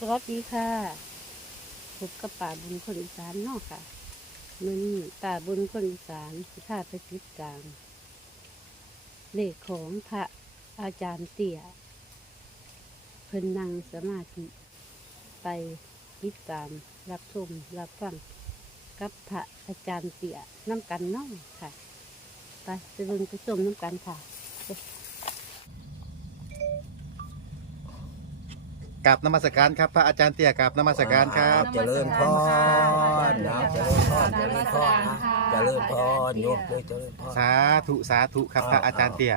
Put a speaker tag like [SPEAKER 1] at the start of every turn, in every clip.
[SPEAKER 1] สวัสดีค่ะพบกับป่าบุญคนอีสานเนาะค่ะมื่อนี้ป่าบุญคนอีสานสิพาไปติดตามเลขของพระอาจารย์เตี่ย เพิ่นนั่งสมาธิ ไปติดตามรับชมรับฟังกับพระอาจารย์เตี่ยน้ำกันเนาะค่ะ ไปไปเบิ่งไปชมน้ำกันค่ะ
[SPEAKER 2] กับนมัสการครับพระอาจารย์เตี้ยกับนมัสการครับ
[SPEAKER 3] เจริญพรนะเจริญพรเจริญพรนะเจริญพรโยมด้วยเจริญพร
[SPEAKER 2] สาธุสาธุครับ
[SPEAKER 3] อ่า
[SPEAKER 2] พระอาจารย์เตี้ย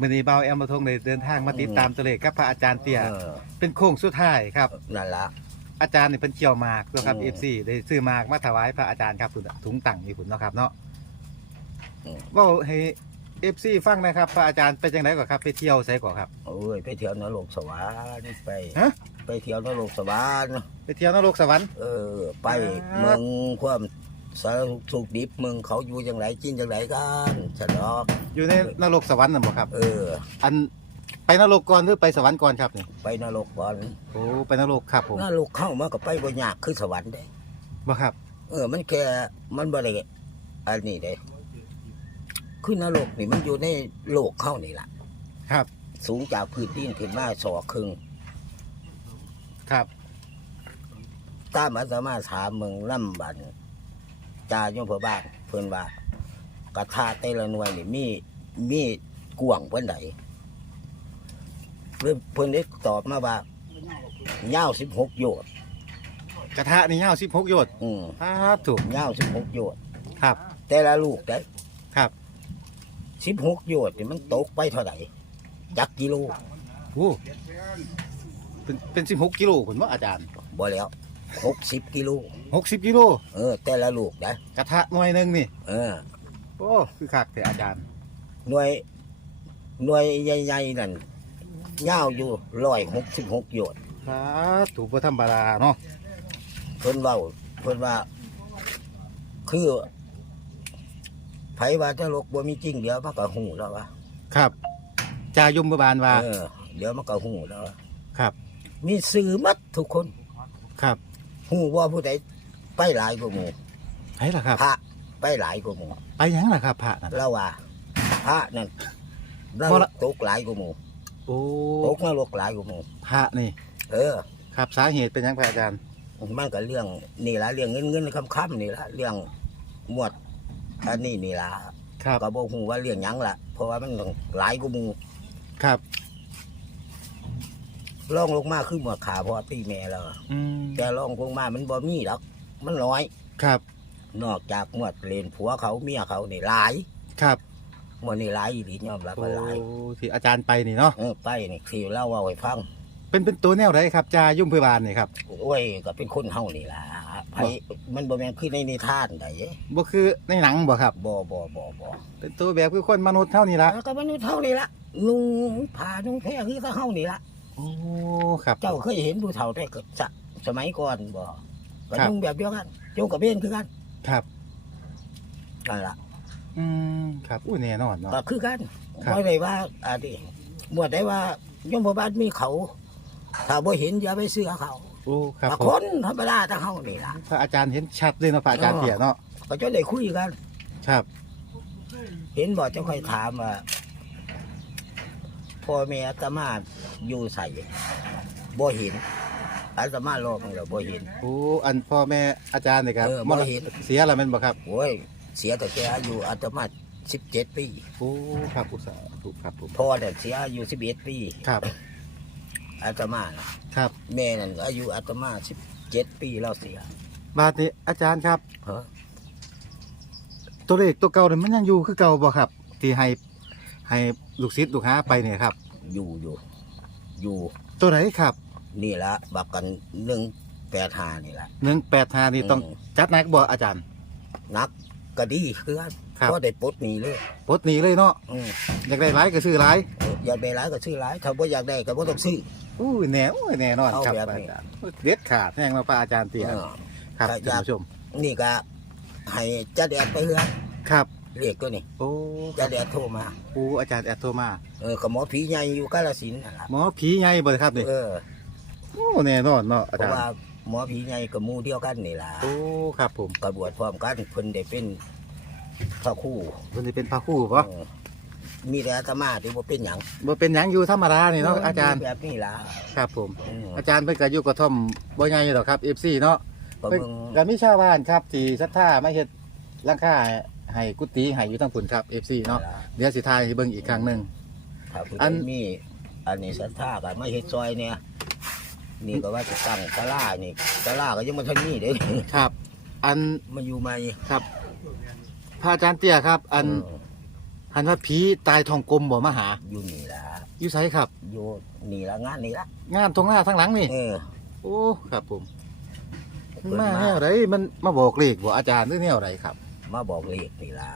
[SPEAKER 2] มื่อนี้เบาแอมมาทงเลยเดินทางมาติดตามตัวเลขกับพระอาจารย์เตี้ย
[SPEAKER 3] เออ
[SPEAKER 2] เป็นโค้งสุดท้ายครับ
[SPEAKER 3] นั่นละ
[SPEAKER 2] อาจารย์นี่เป็นเกี่ยวหมากด้วยครับ
[SPEAKER 3] อื
[SPEAKER 2] เอ
[SPEAKER 3] ม
[SPEAKER 2] ฟซีได้ซื้อหมากมาถวายพระอาจารย์ครับถุงตังนี่คุณเนาะครับเนาะ
[SPEAKER 3] อืม
[SPEAKER 2] เว่าให้ เอฟซีฟังนะครับพระอาจารย์ไปจังไหนก่อนครับ ไปเที่ยวไสก่อนครับ
[SPEAKER 3] โอ้ยไปเที่ยวนรกสวรรค์ไป
[SPEAKER 2] ฮะ
[SPEAKER 3] ไปเที่ยวนรกสวรรค์
[SPEAKER 2] ไปเที่ยวนรกสวรรค์
[SPEAKER 3] เออ ไป
[SPEAKER 2] ครับ
[SPEAKER 3] เมืองความสารสุขดิบเมืองเขาอยู่จังไรกินจังไรกันฉะดอก
[SPEAKER 2] อยู่ในนรกสวรรค์นั่นบ่ครับ
[SPEAKER 3] เออ
[SPEAKER 2] อันไปนรกก่อนหรือไปสวรรค์ก่อนครับนี่
[SPEAKER 3] ไปนรกก่อน
[SPEAKER 2] โอ้ไปนรกครับผม
[SPEAKER 3] นรกเข้ามาก็ไปบ่ยากคือสวรรค์เด้
[SPEAKER 2] บ่ครับ
[SPEAKER 3] เออ มันแค่มันบ่ได้อันนี้เด้ คือนรกนี่มันอยู่ในโลกเข้านี่ล่ะ
[SPEAKER 2] ครับ
[SPEAKER 3] สูงจากพื้นดินขึ้นมาสอกครึ่ง
[SPEAKER 2] ครับ
[SPEAKER 3] ตามอาตมาถามเมืองลำบันจาโยมพบ้านเพิ่นว่ากระทาแต่ละหน่วยนี่มีมีกวางเพิ่นใดเพิ่นเพิ่นได้ตอบมาว่ายาวสิบหกโยชน์
[SPEAKER 2] กระทะนี่ยาว16โยชน์
[SPEAKER 3] อืม
[SPEAKER 2] ครับถูก
[SPEAKER 3] ยาวสิบหกโยชน์
[SPEAKER 2] ครับ
[SPEAKER 3] แต่ละลูกได้
[SPEAKER 2] ครับ
[SPEAKER 3] สิบหกโยชน์นี่มันตกไปเท่าไหร่จักกิโล
[SPEAKER 2] โอ้เป็นเป็นสิบหกกิโลคุณว่าอาจารย์
[SPEAKER 3] บ่แล้วหกสิบกิโล
[SPEAKER 2] หกสิบกิโล
[SPEAKER 3] เออ แต่ละลูกได้
[SPEAKER 2] กระทะหน่วยหนึ่งนี่
[SPEAKER 3] เออ
[SPEAKER 2] โอ้คือคักแต่อาจารย์
[SPEAKER 3] หน่วยหน่วยใหญ่ๆนั่นยาวอยู่ร้อยหกสิบหกโยชน์
[SPEAKER 2] ครับถูกบ่ธรรมดาเนาะ
[SPEAKER 3] เพิ่นเว้าเพิ่นว่า คือ ไผว่าจะลกบ่มีจริงเดี๋ยวมันก็หูแล้ววะ
[SPEAKER 2] ครับจายมบาลว่า
[SPEAKER 3] เออ เดี๋ยวมันก็หูแล้ววะ
[SPEAKER 2] ครับ
[SPEAKER 3] มีสื่อหมัดทุกคน
[SPEAKER 2] ครับ
[SPEAKER 3] หูว่าผู้ใดไปหลายกว่าหมู่
[SPEAKER 2] ไหนล่ะครับ
[SPEAKER 3] พระไปหลายกว่าหมู่
[SPEAKER 2] ไปหยังล่ะครับพระนั่น
[SPEAKER 3] แล้วว่า พระนั่นน
[SPEAKER 2] เพราะ
[SPEAKER 3] ร
[SPEAKER 2] ละ
[SPEAKER 3] กตกหลายกว่าหมู่
[SPEAKER 2] โอ้
[SPEAKER 3] ตกนรกหลายกว่าหมู่
[SPEAKER 2] พระนี่
[SPEAKER 3] เออ
[SPEAKER 2] ครับสาเหตุเป็นหยังพระอาจารย์
[SPEAKER 3] มันก็เรื่องนี่ละเรื่องเงินเงินคำคำๆนี่ละเรื่องหมวด อันนี้นี่ละ
[SPEAKER 2] ครับ
[SPEAKER 3] ก็บอกหูว่าเรื่องหยังละเพราะว่ามันต้องหลายกว่าหมู
[SPEAKER 2] ครับ
[SPEAKER 3] ล่องลงมาคือหมวดขาพอตีแม่แล้ว
[SPEAKER 2] อืม
[SPEAKER 3] แต่ล่องลงมามันบ่มีหรอกมันน้อย
[SPEAKER 2] ครับ
[SPEAKER 3] นอกจากหมวดเลนผัวเขาเมียเขานี่หลาย
[SPEAKER 2] ครับ
[SPEAKER 3] หมวดนี่หลายอีหลียอมรับ
[SPEAKER 2] โอ้
[SPEAKER 3] ว่าหลาย
[SPEAKER 2] ที่อาจารย์ไปนี่เนาะ
[SPEAKER 3] เออไปนี่ที่เล่าว่าให้ฟัง
[SPEAKER 2] เป็นเป็นตัวแนวไหนครับจายุ่มพบาลนี่ครับ
[SPEAKER 3] โอ้ยก็เป็นคนเฮานี่ล่ะ ไผมันบ่แม่นคือในนิทานใดเด้
[SPEAKER 2] บ่คือในหนังบ่ครับ
[SPEAKER 3] บ่บ่บ่บ่
[SPEAKER 2] เป็นตัวแบบคือคนมนุษย์เท่านี้ละ
[SPEAKER 3] แล้วก็มนุษย์เฮานี่ล่ะนุ่งผ้านุ่งแพรคือถ้าเฮานี่ล่ะ
[SPEAKER 2] โอ้ครับ
[SPEAKER 3] เจ้าเคยเห็นผู้เฒ่าแต่เกิดสะสมัยก่อนบ่ก็
[SPEAKER 2] ครับ
[SPEAKER 3] นุ่งแบบเดียวกันโจงกับเบนคือกัน
[SPEAKER 2] ครับ
[SPEAKER 3] นั่นล่ะ
[SPEAKER 2] อืมครับอู้แน่นอนเนาะ
[SPEAKER 3] ก็คือกัน
[SPEAKER 2] ครับ
[SPEAKER 3] บ่ได้ว่าอ่าดิบวชได้ว่ายมบาลมีเขา ถ้าบ่เห็นอย่าไปเสือเขา
[SPEAKER 2] โอ้ครับ
[SPEAKER 3] ถ้า
[SPEAKER 2] ผ
[SPEAKER 3] ค
[SPEAKER 2] ม
[SPEAKER 3] นธรรมดาถ้าเฮานี่ล่ะ
[SPEAKER 2] พระอาจารย์เห็นชัดเลยเนาะพระอาจารย์เตี่ยเนาะ
[SPEAKER 3] ก็จะได้คุยกัน
[SPEAKER 2] ครับ
[SPEAKER 3] เห็นบ่เจ้าค่อยถามว่าพ่อแม่อาตมาอยู่ใส่บ่เห็นอาตมารอบมันแล้วบ่เห็น
[SPEAKER 2] โอ้อันพ่อแม่อาจารย์นี่ครับ
[SPEAKER 3] เออ
[SPEAKER 2] มร
[SPEAKER 3] บ่เห็น
[SPEAKER 2] เสียแล้วแม่นบ่ครับ
[SPEAKER 3] โอ้ยเสียแต่แกอายุอาตมา17ปี
[SPEAKER 2] โอ้ครับอุตส่าห์ถูกครับผม
[SPEAKER 3] พ่อแต่เสียอายุ11ปี
[SPEAKER 2] ครับ
[SPEAKER 3] อาตมาน่ะ
[SPEAKER 2] ครับ
[SPEAKER 3] แม่นั่นอายุอาตมา17ปีแล้วเสีย
[SPEAKER 2] บาดนี้อาจารย์ครับ
[SPEAKER 3] ฮะ
[SPEAKER 2] ตัวเลขตัวเก่าเนี่ยมันยังอยู่คือเก่าบ่ครับ ที่ให้ให้ลูกศิษย์ลูกหาไปเนี่ยครับ
[SPEAKER 3] อยู่อยู่อยู่
[SPEAKER 2] ตัวไหนครับ
[SPEAKER 3] นี่ละบักกันหนึ่งแปดหานี่ละ
[SPEAKER 2] หนึ่งแปดห้านี่ต้อง
[SPEAKER 3] อืม
[SPEAKER 2] จัดหนักบ่อาจารย์
[SPEAKER 3] นักก็ดีคือกัน
[SPEAKER 2] ครับ
[SPEAKER 3] ก็ได้ปลดหนี้เลย
[SPEAKER 2] ปลดหนีเลยเนาะ
[SPEAKER 3] อืม
[SPEAKER 2] อยากได้หลายก็ซื้อหลาย
[SPEAKER 3] อยากได้หลายก็ซื้อหลายถ้าบ่อยากได้ก็บ่ต้องซื้อ
[SPEAKER 2] อู้ยแน่อู้ยแน่นอน
[SPEAKER 3] เอา
[SPEAKER 2] ครับ
[SPEAKER 3] แบบ
[SPEAKER 2] อา
[SPEAKER 3] นี้
[SPEAKER 2] จารย์เด็ดขาดแห้งมาป้าอาจารย์เตี้ย
[SPEAKER 3] เออ
[SPEAKER 2] ครับ
[SPEAKER 3] ถ้าอยาก
[SPEAKER 2] ท่านผู้ชม
[SPEAKER 3] นี่ก็ให้จัดแอดไปเฮือน
[SPEAKER 2] ครับ
[SPEAKER 3] เรียกตัวนี้
[SPEAKER 2] โอ้
[SPEAKER 3] จัดแอดโทรมา
[SPEAKER 2] โอ้อาจารย์แอดโทรมา
[SPEAKER 3] เออก็หมอผีใหญ่อยู่กาฬสินธุ์นั่นล่ะ
[SPEAKER 2] หมอผีไงบ่ครับนี่
[SPEAKER 3] เออ
[SPEAKER 2] โอ้แน่นอนเนาะอา
[SPEAKER 3] เพ
[SPEAKER 2] จาร
[SPEAKER 3] ราะ
[SPEAKER 2] ย์
[SPEAKER 3] ว่าหมอผีใหญ่กับหมู่เดียวกันนี่ล่ะ
[SPEAKER 2] โอ้ครับผม
[SPEAKER 3] กระบวชพร้อมกันเพิ่นได้เป็นพระครู่
[SPEAKER 2] เพิ่นสิเป็นพระครูบ่
[SPEAKER 3] เออ มีแต่อาตมาที่บ่เป็นหยัง
[SPEAKER 2] บ่เป็นหยังอยู่ธรรมดานี่เนาะอาจารย์
[SPEAKER 3] แบบนี้ล่ะ
[SPEAKER 2] ครับผม
[SPEAKER 3] อืม
[SPEAKER 2] อาจารย์เพิ่นก็อยู่กระท่อมบ่ใหญ่หรอกครับ FC เนาะ
[SPEAKER 3] ก็
[SPEAKER 2] เพิ่น
[SPEAKER 3] เบิ่ง
[SPEAKER 2] ก็มีชาวบ้านครับที่ศรัทธามาเฮ็ดหลังคาให้กุฏิให้อยู่ทางพุ่นครับ FC เนาะเดี๋ยวสิทายให้เบิ่งอีกครั้งหนึง
[SPEAKER 3] ถ้าผู้
[SPEAKER 2] อั
[SPEAKER 3] ใด
[SPEAKER 2] น
[SPEAKER 3] มีอันนี้ศรัทธาก็มาเฮ็ดซอยเนี่ยนี่ก็ว่าจะตั้งศาลานี่ศาลาก็ยังบ่ทันมีเด้
[SPEAKER 2] ครับ อัน
[SPEAKER 3] มาอยู่ใหม่
[SPEAKER 2] ครับพระอาจารย์เตี้ยครับ อัน
[SPEAKER 3] เออ
[SPEAKER 2] หันว่าผีตายทองกลมบ่มาหา
[SPEAKER 3] อยู่นี่ล่ะ
[SPEAKER 2] อยู่ไสครับ
[SPEAKER 3] อยู่นี่ละงานนี่ละ
[SPEAKER 2] งานตรงหน้าทางหลังนี่
[SPEAKER 3] เออ
[SPEAKER 2] โอ้ครับผม
[SPEAKER 3] เพิ่น
[SPEAKER 2] มา
[SPEAKER 3] มา
[SPEAKER 2] แนวไรมันมาบอกเลขบ่อาจารย์หรือแนวไรครับ
[SPEAKER 3] มาบอกเลขนี่ล่ะ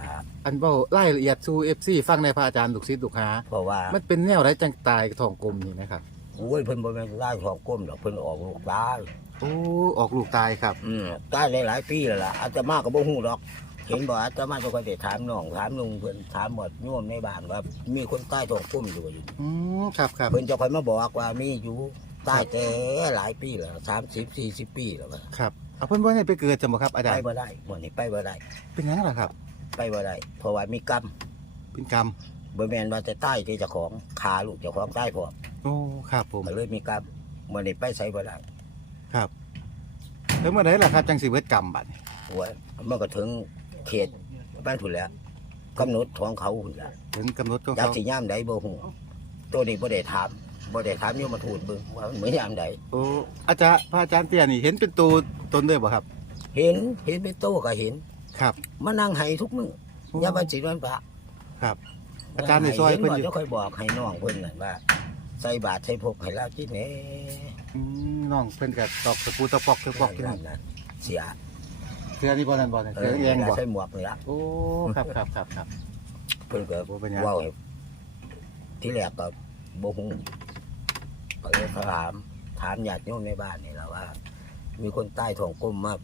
[SPEAKER 2] อันเว้ารายละเอียดสู่ FC ฟังในพระอาจารย์ลูกศิษย์ลูกหา
[SPEAKER 3] เพราะว่า
[SPEAKER 2] มันเป็นแนวไรจังตายทองกลมนี่นะครับ
[SPEAKER 3] โอ้ยเพิ่นบ่แม่นได้ของก้มดอกเพิ่นออกลูกตาย
[SPEAKER 2] โอ้ออกลูกตายครับ
[SPEAKER 3] อืมตายได้หลายปีแล้วล่ะอาตมาก็บ่ฮู้ดอก เห็นบ่อาตมาจะก็ได้ถามน้องถามลุงเพิ่นถามหมดโยมในบ้านว่ามีคนตายท้องก้มอยู่บ่อยู่
[SPEAKER 2] อืมครับครับ
[SPEAKER 3] เพิ่นจะคอยมาบอกว่ามีอยู่ตายแต่หลายปีแล้ว30 40ปีแล้วว่า
[SPEAKER 2] ครับเอาเพิ่นบ่ให้ไปเกิดจังบ่ครับอาจาร
[SPEAKER 3] ไป
[SPEAKER 2] ย์
[SPEAKER 3] บ่ได้มื้อนี้ไปบ่ได้
[SPEAKER 2] เป็นหยังล่ะครับ
[SPEAKER 3] ไปบ่ได้เพราะว่ามีกรรม
[SPEAKER 2] เป็นกรรม
[SPEAKER 3] บ่แม่นว่าจะตายที่เจ้าของขาลูกเจ้าของตายพร้อม
[SPEAKER 2] โอ้ครับผม
[SPEAKER 3] ก็เลยมีกรรมมื้อนี้ไปไสบ่ได้
[SPEAKER 2] ครับแล้วเมื่อไหร่ล่ะครับจังสิเบิดกรรมบัดนี้
[SPEAKER 3] โอ้ยมันก็ถึง เขตบ้านพุ่นแหล้วกำหนดของเขาพุ่นแหล้ว
[SPEAKER 2] ถึงกำหนดของ
[SPEAKER 3] จัก
[SPEAKER 2] เขา
[SPEAKER 3] สิยามใดบ่ฮู้ตัวนี้บ่ได้ถามบ่ได้ถามโยมมาทูตเบิ่งว่ามันเหมือนยามใด
[SPEAKER 2] โอ้อาจารย์พระอาจารย์เตี้ยนี่เห็นเป็นตัวตนเลยบ่ครับ
[SPEAKER 3] เห็นเห็นเป็นโตก็เห็น
[SPEAKER 2] ครับ
[SPEAKER 3] มานั่งให้ทุกมื้ออย่ามาสิวันพระ
[SPEAKER 2] ครับ อาจารย์ในซอยเพิ่
[SPEAKER 3] เพิ่
[SPEAKER 2] น
[SPEAKER 3] น
[SPEAKER 2] อยู่
[SPEAKER 3] จะค่อยบอกให้น้องเพิ่นนั่นว่า ใส่บาตรใส่พกให้เรากินแหน่
[SPEAKER 2] อืมน้องเพิ่นก็ตอกตะปูตะปอกตะปอกอยู่
[SPEAKER 3] นั่
[SPEAKER 2] นั่
[SPEAKER 3] น
[SPEAKER 2] น
[SPEAKER 3] นั่นเสีย
[SPEAKER 2] เสือนี่บ่นั่นบ่นั่น
[SPEAKER 3] เอ
[SPEAKER 2] เสือ
[SPEAKER 3] อ
[SPEAKER 2] แยงบ่
[SPEAKER 3] ใส่หมวกนี่ละ
[SPEAKER 2] โอ้ครับครับครับครับ
[SPEAKER 3] เพิ่นก็
[SPEAKER 2] บ่เป็นหยัง
[SPEAKER 3] เว้าให้ที่แรกก็บ่ฮู้ก็เลยถาม ถามญาติโยมในบ้านนี่ล่ะว่า มีคนใต้ท้องกลมมา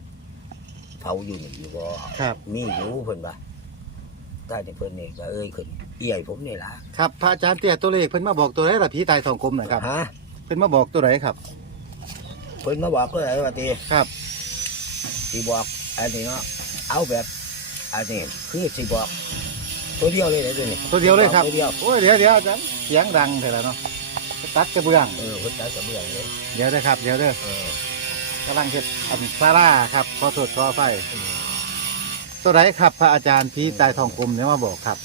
[SPEAKER 3] เผาอยู่นี่อยู่บ่
[SPEAKER 2] ครับ
[SPEAKER 3] มีอยู่เพิ่นว่าใต้ในเพิ่นนี่ก็เอ้ยขึ้นเอี้ยผมนี่ล่ะ
[SPEAKER 2] ครับพระอาจารย์เตี้ยตัวเลขเพิ่นมาบอกตัวไหนล่ะผีตายทองกลมน่ะครับ
[SPEAKER 3] ฮะ
[SPEAKER 2] เพิ่นมาบอกตัวไหนครับ
[SPEAKER 3] เพิ่นมาบอกก็เลยว่าติ
[SPEAKER 2] ครับ
[SPEAKER 3] สิบอก อันนี้เนาะเอาแบบอันนี้คือสิบอก ตัวเดียวเลยเดี๋ยวนี้
[SPEAKER 2] ตัวเดียวเลยครับ
[SPEAKER 3] ตัวเดียว
[SPEAKER 2] โอ้ยเดี๋ยวเดี๋ยวอาจารย์เสียงดังเถอะล่ะเนาะตัดกระเบื้อง
[SPEAKER 3] เออเพิ่นตัดกระเบื้องเลย
[SPEAKER 2] เดี๋ยวเด้อครับเดี๋ยวเด้อ
[SPEAKER 3] เออกำ
[SPEAKER 2] ลังเฮ็ดอันซาร่าครับขอโทษขอไฟตัวไหนครับ พระอาจารย์ผีตายทองกลมเนี่ยมาบอกครับ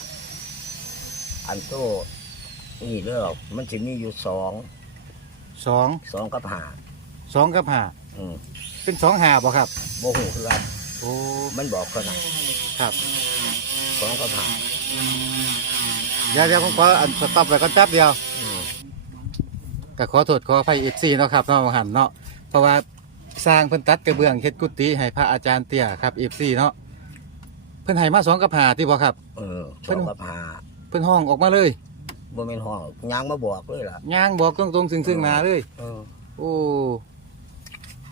[SPEAKER 3] อันโตนี่เด้อมันจะมีอยู่สอง
[SPEAKER 2] สอง
[SPEAKER 3] สองกับห้า
[SPEAKER 2] สองกับห้า
[SPEAKER 3] อืม
[SPEAKER 2] เป็นสองหาบ่ครับ
[SPEAKER 3] บ่ฮู้คือกัน
[SPEAKER 2] โอ้
[SPEAKER 3] มันบอกก็นะ
[SPEAKER 2] ครับ
[SPEAKER 3] สองกับห้า
[SPEAKER 2] เดี๋ยวเดี๋ยวผมขออันสต็อปไว้ก่อนแป๊บเดียว
[SPEAKER 3] อืม
[SPEAKER 2] ก็ขอโทษขอไฟเอฟซีเนาะครับเนาะว่าหันเนาะเพราะว่าสร้างเพิ่นตัดกระเบื้องเฮ็ดกุฏิให้พระอาจารย์เตี้ยครับเอฟซีเนาะเพิ่นให้มาสองกับหาที่บ่ครับ
[SPEAKER 3] เออสองกับห้า
[SPEAKER 2] เพิ่นห้องออกมาเลย
[SPEAKER 3] บ่แม่นห้องยางมาบอกเลยล่ะ
[SPEAKER 2] ย่างบอกตรงๆซึ่งๆหน้าเลย
[SPEAKER 3] เออ
[SPEAKER 2] โอ้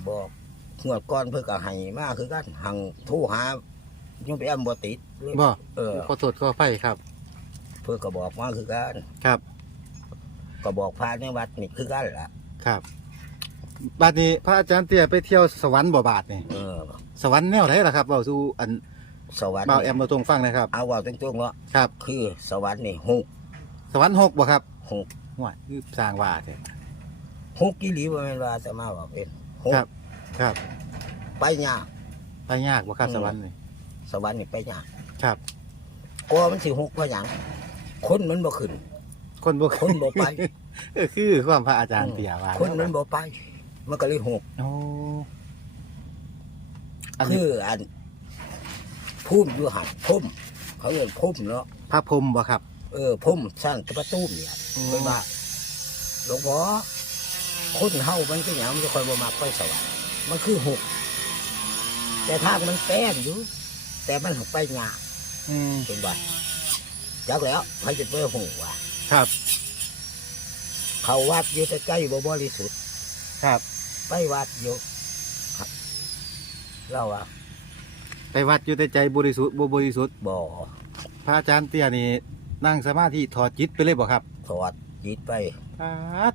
[SPEAKER 3] บอก งวดก่อนเพิ่นก็ให้มาคือกันหังโทรหายังไปแอมบ่ติดเลย
[SPEAKER 2] บ่
[SPEAKER 3] เออ
[SPEAKER 2] ขอโทษขอไฟครับ
[SPEAKER 3] เพิ่นก็บอกมาคือกัน
[SPEAKER 2] ครับ
[SPEAKER 3] ก็บอกพระในวัดนี่คือกันล่ะ
[SPEAKER 2] ครับบัดนี้พระอาจารย์เตี้ยไปเที่ยวสวรรค์บ่บาดนี่
[SPEAKER 3] เออ
[SPEAKER 2] สวรรค์แนวไหนล่ะครับเว้าสู่อัน
[SPEAKER 3] สวรรค์
[SPEAKER 2] บ่าวแอมมาตรงฟังนะครับ
[SPEAKER 3] เอาว่าตรงๆเนาะ
[SPEAKER 2] ครับ
[SPEAKER 3] คือสวรรค์นี่หก
[SPEAKER 2] สวรรค์หกบ่ครับ
[SPEAKER 3] หก
[SPEAKER 2] ว่าคือสร้างว่าแท้
[SPEAKER 3] หกกิลีบ่แม่นว่าจะมาว่าเป็นหก
[SPEAKER 2] ครับ ครับ
[SPEAKER 3] ไปยาก
[SPEAKER 2] ไปยากบ่ครับ
[SPEAKER 3] อืม
[SPEAKER 2] สวรรค์นี่
[SPEAKER 3] สวรรค์นี่ไปยาก
[SPEAKER 2] ครับ
[SPEAKER 3] ก็มันสิหกเพราะหยังคนมันบ่ขึ้น
[SPEAKER 2] คนบ่
[SPEAKER 3] คนบ่ไป
[SPEAKER 2] เออคือความพระอาจารย์เตี้ยว่า
[SPEAKER 3] คนมันบ่ไป มันก็เลยหก
[SPEAKER 2] โอ้อันนี้
[SPEAKER 3] คืออันพุ่มอยู่หันพุ่มเขาเรียกพุ่มเนาะ
[SPEAKER 2] พระพรหมบ่ครับ
[SPEAKER 3] เออพุ่มสร้างตะประตูเนี่ยเพิ่นว่าหลวงพ่อคนเฮามันคือหยังมันจะคอยบ่มักไปสวรรค์ มันคือหก แต่ทางมันแป้นอยู่ แต่มันหกไปยาก
[SPEAKER 2] อืม
[SPEAKER 3] เป็นว่าจักแล้วใครจะไปหูว่า
[SPEAKER 2] ครับ
[SPEAKER 3] เขาวัดอยู่แต่ใกล้บ่บริสุทธิ์
[SPEAKER 2] ครับ
[SPEAKER 3] ไปวัดอยู่ครับเราว่า
[SPEAKER 2] ไปวัดอยู่แต่ใจบริสุทธิ์บ่บริสุทธิ์
[SPEAKER 3] บ่
[SPEAKER 2] พระอาจารย์เตี้ยนี่นั่งสมาธิถอดจิตไปเลยบ่ครับ
[SPEAKER 3] ถอดจิตไป
[SPEAKER 2] อ้า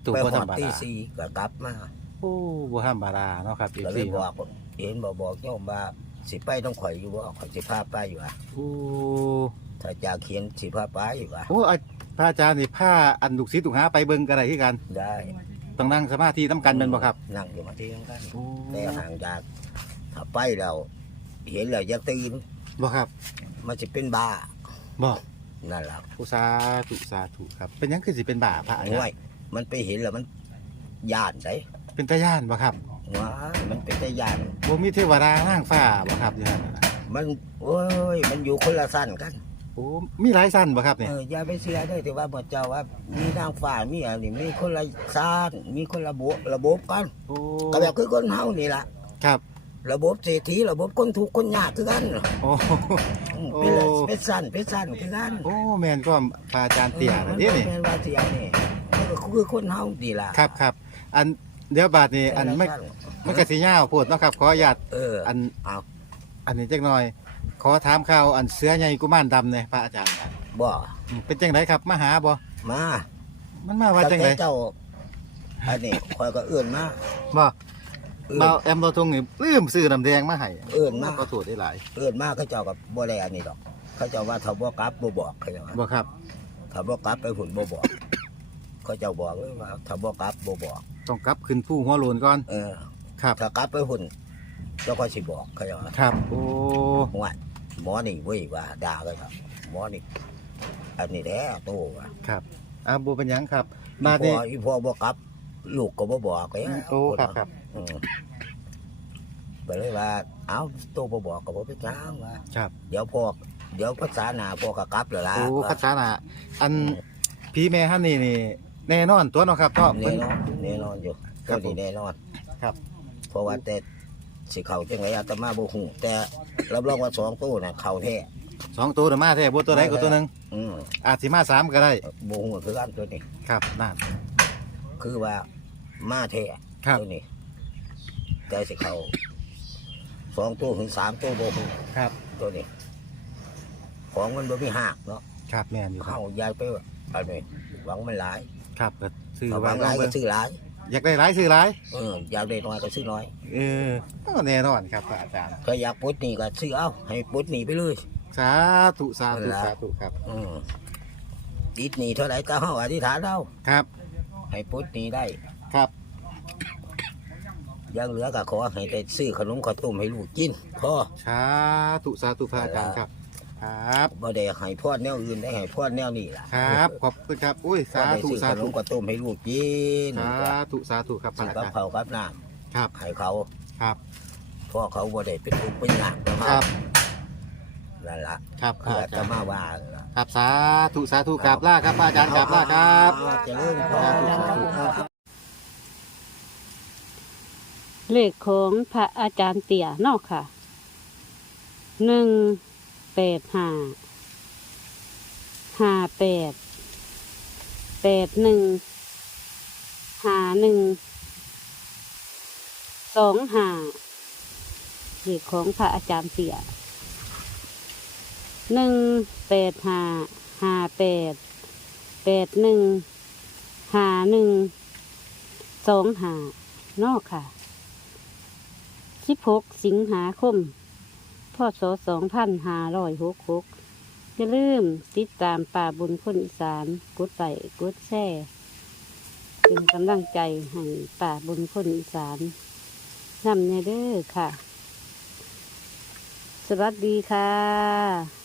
[SPEAKER 2] ตู่
[SPEAKER 3] ไป
[SPEAKER 2] บ่
[SPEAKER 3] ห
[SPEAKER 2] ธร
[SPEAKER 3] อด
[SPEAKER 2] รม
[SPEAKER 3] ตี
[SPEAKER 2] ดา
[SPEAKER 3] สี่ก็กลับมา
[SPEAKER 2] โโอ้บ่ธรรมดาเนาะครับ
[SPEAKER 3] ก็เล
[SPEAKER 2] FC
[SPEAKER 3] ยบอกเห็นบอกบอกโยมว่าสิไปต้องข่อยอยู่บ่ข่อยสิพาไปอยู่ว่า
[SPEAKER 2] โอ้
[SPEAKER 3] ถ้าจ่าเขียนสิพาไปอยู่ว่า
[SPEAKER 2] โอ้อาพระอาจารย์นี่ผ้าอันลูกศิษย์ลูกหาไปเบิ่งกันได้คือกัน
[SPEAKER 3] ได้
[SPEAKER 2] ต้องนั่งสมาธินํกันแม่นบ่ครับ
[SPEAKER 3] นั่งอยู่มาที่กัน
[SPEAKER 2] โอ้
[SPEAKER 3] แต่ห่างจากถ้าไปแล้วเห็นแล้วอยากตื่น
[SPEAKER 2] บ่ครับ
[SPEAKER 3] มันจะเป็นบ้า
[SPEAKER 2] บ่
[SPEAKER 3] นั่นแหละ
[SPEAKER 2] อุสาธุสาธุครับ เป็นหยังคือสิเป็นบาปพระอาจาร
[SPEAKER 3] ง่วย
[SPEAKER 2] ย์
[SPEAKER 3] มันไปเห็นแล้วมันย่านไส
[SPEAKER 2] เป็นตาย่านบ่ครับ
[SPEAKER 3] ว้ายมันเป็นแต่ย่าน
[SPEAKER 2] บ่มีเทวดานางฟ้าบ่ครับอยู่นั่นน่ะ
[SPEAKER 3] มันโอ้ย มันอยู่คนละสั้นกัน
[SPEAKER 2] โอ้มีหลายสั้นบ่ครับ
[SPEAKER 3] เอ
[SPEAKER 2] เนี่ย
[SPEAKER 3] ออย่าไปเชื่อได้แต่ว่าหมดเจ้าว่า มีนางฟ้ามีอะไรมีคนละสั้นมีคนละบบระบบกัน
[SPEAKER 2] โอ้
[SPEAKER 3] ก็แบบคือคนเฮานี่ล่ะ
[SPEAKER 2] ครับ
[SPEAKER 3] ระบบเศรษฐีระบบคนถูกข์คนยากคือกัน
[SPEAKER 2] โอ้
[SPEAKER 3] อืม
[SPEAKER 2] โอ้
[SPEAKER 3] เป็นละเป็นสั้นเป็นสั้นคือกัน
[SPEAKER 2] โอ้แม่นก็พระอาจารย์เตี้ย
[SPEAKER 3] มั
[SPEAKER 2] นะ
[SPEAKER 3] น
[SPEAKER 2] เด้นี่
[SPEAKER 3] เป็นว่าเสียนี่มันก็คือคนเฮาดีล่ะ
[SPEAKER 2] ครับครับอัน เดี๋ยวบาดนี้อันไม่มันก็สิยาวโพดเนาะครับ ขออนุญาต
[SPEAKER 3] เออ
[SPEAKER 2] อัน
[SPEAKER 3] เอา
[SPEAKER 2] อันนี้จักหน่อย ขอถามข่าวอันเสือใหญ่กุมารดำเนี่ยพระอาจารย์
[SPEAKER 3] บ่
[SPEAKER 2] อืมเป็นจังไดครับมาหาบ่
[SPEAKER 3] มา
[SPEAKER 2] มันมาว่าจังได
[SPEAKER 3] แต่เจ้า อันนี้คอยก็เอื้อนมา
[SPEAKER 2] บ่
[SPEAKER 3] เอื้อ
[SPEAKER 2] เบาน แอมเราทงนี่ลืมซื้อน้ำแดงมาให้
[SPEAKER 3] เอื้อนมา
[SPEAKER 2] ขอโทษได้หลาย
[SPEAKER 3] เอื้อนมาเขาเจ้ากับบ่ได้อันนี้ดอก เขาเจ้าว่าถ้าบ่กลับบ่บอกเขาเจ้าว่า
[SPEAKER 2] บ่ครับ
[SPEAKER 3] ถ้าบ่กลับไปหุ่นบ่บอก เขาเจ้าบอกเลยว่าถ้าบ่กลับบ่บอก
[SPEAKER 2] ต้องกลับขึ้นผู้หัวโลนก่อน
[SPEAKER 3] เออ
[SPEAKER 2] ครับ
[SPEAKER 3] ถ้ากลับไปหุ่นเจ้าก็สิบอกเขาเจ้าว่า
[SPEAKER 2] ครับโอ้
[SPEAKER 3] หวดหมอนี่เว้ยว่าด่าเขาเจ้าหมอนี่อันนี้แท้โตว่า
[SPEAKER 2] ครับอ่าบ่เป็นหยังครับ
[SPEAKER 3] อี
[SPEAKER 2] บาด
[SPEAKER 3] พ่
[SPEAKER 2] นี้
[SPEAKER 3] ออีพ่อบ่กลับ ลูกก็บ่บอกเลย
[SPEAKER 2] โอ้ครับครับ
[SPEAKER 3] อืมก็เลยว่า เอ้าโตบ่บอกก็บ่เป็นหยังว่า
[SPEAKER 2] ครับ
[SPEAKER 3] เดี๋ยวพ่อเดี๋ยวภาษาหน้าพ่อก็กลับแล้วล่ะ
[SPEAKER 2] โอ้คัดสานะอันพี่แม่ฮันนี่นี่ แน่นอนตัวเนาะครับเนาะ
[SPEAKER 3] แน่
[SPEAKER 2] เพิ่น
[SPEAKER 3] นอนแน่นอนอยู่
[SPEAKER 2] ครั
[SPEAKER 3] ก็
[SPEAKER 2] บผม
[SPEAKER 3] นี่แน่นอน
[SPEAKER 2] ครับ
[SPEAKER 3] เพราะว่าแต่สิเข้าจังไดอาตมาบ่ฮู้แต่รับรองว่าสองตู้น่ะเข้าแท้
[SPEAKER 2] สองตัวเดี๋ยวมาแท้บ่ตัวใดก็ตัวหนึง
[SPEAKER 3] อืม
[SPEAKER 2] อาจสิมาสามก็ได้
[SPEAKER 3] บ่ฮู้คือกันตัวนี้
[SPEAKER 2] ครับนั่น
[SPEAKER 3] คือว่ามาแท้
[SPEAKER 2] ครับ
[SPEAKER 3] ตัวนี้ แต่สิเข้าสองตู้ถึงสามตู้บ่ฮู้
[SPEAKER 2] ครับ
[SPEAKER 3] ตัวนี้ ของมันบ่มีหักเนาะ
[SPEAKER 2] ครับแม่นอยู่ครั
[SPEAKER 3] เข้า
[SPEAKER 2] บ
[SPEAKER 3] ยายไปอันนี้หวังมันหลาย
[SPEAKER 2] ครับก็ซื้อ
[SPEAKER 3] ถ้าห
[SPEAKER 2] ไว้
[SPEAKER 3] วังหลาย
[SPEAKER 2] เบิ่
[SPEAKER 3] ก็
[SPEAKER 2] ง
[SPEAKER 3] ซื้อหลาย
[SPEAKER 2] อยากได้หลายซื้อหลาย
[SPEAKER 3] เอออยากได้น้อยก็ซื้อน้อย
[SPEAKER 2] เออก็แน่นอนครับพระอาจารย์
[SPEAKER 3] ถ้าอยากปลดหนี้ก็ซื้อเอาให้ปลดหนี้ไปเลย
[SPEAKER 2] สาธุสาธุ
[SPEAKER 3] นั่นล่ะ
[SPEAKER 2] สาธุครับ
[SPEAKER 3] อืมติดหนี้เท่าไหร่ก็เฮาอธิษฐานเอา
[SPEAKER 2] ครับ
[SPEAKER 3] ให้ปลดหนี้ได้
[SPEAKER 2] ครับ
[SPEAKER 3] ยังเหลือก็ขอให้ได้ซื้อขนมข้าวต้มให้ลูกกินพอ
[SPEAKER 2] สาธุสาธุพระอาจารย์ครับ ครับ
[SPEAKER 3] บ่ได้ให้พอดแนวอื่นได้ให้พอดแนวนี้ล่ะ
[SPEAKER 2] ครับขอบคุณครับอุ้ย
[SPEAKER 3] ก็
[SPEAKER 2] สา
[SPEAKER 3] ได้
[SPEAKER 2] ธุ
[SPEAKER 3] ซื้อ
[SPEAKER 2] สา
[SPEAKER 3] ขน
[SPEAKER 2] ธุ
[SPEAKER 3] มข้าวต้มให้ลูกกิน
[SPEAKER 2] สาธุสาธุครับพ
[SPEAKER 3] ซื้
[SPEAKER 2] ระ
[SPEAKER 3] อ
[SPEAKER 2] อา
[SPEAKER 3] กับ
[SPEAKER 2] จารย์
[SPEAKER 3] ข้าวกับน้
[SPEAKER 2] ครับำ
[SPEAKER 3] ให้เขา
[SPEAKER 2] ครับ
[SPEAKER 3] เพราะเขาบ่ได้เป็นทุกข์เป็นยากนะค
[SPEAKER 2] ค
[SPEAKER 3] รั
[SPEAKER 2] รั
[SPEAKER 3] บบนั่นล่ะ
[SPEAKER 2] ครับพ
[SPEAKER 3] คื
[SPEAKER 2] ระ
[SPEAKER 3] อ
[SPEAKER 2] อา
[SPEAKER 3] อา
[SPEAKER 2] จา
[SPEAKER 3] ต
[SPEAKER 2] รย์
[SPEAKER 3] มาว่า
[SPEAKER 2] ครับสาธุสาธุกราบลาครับพระอาจารย์กราบลาครับ
[SPEAKER 3] เจริญพร
[SPEAKER 1] เลขของพระอาจารย์เตี่ยเนอกค่ะหนึ่ง แปดห้าห้าแปดแปดหนึ่งหาหนึ่งสองหาเลขของพระอาจารย์เตี่ยหนึ่งแปดหาหาแปดแปดหนึ่งหาหนึ่งสองหานอกค่ะสิบหกสิงหาคม พศสองพันห้าร้อยหกหกอย่าลืมติดตามป่าบุญคนอีสานกดไลค์กดแชร์เป็นกำลังใจให้ป่าบุญคนอีสานนำเนเด้อค่ะ สวัสดีค่ะ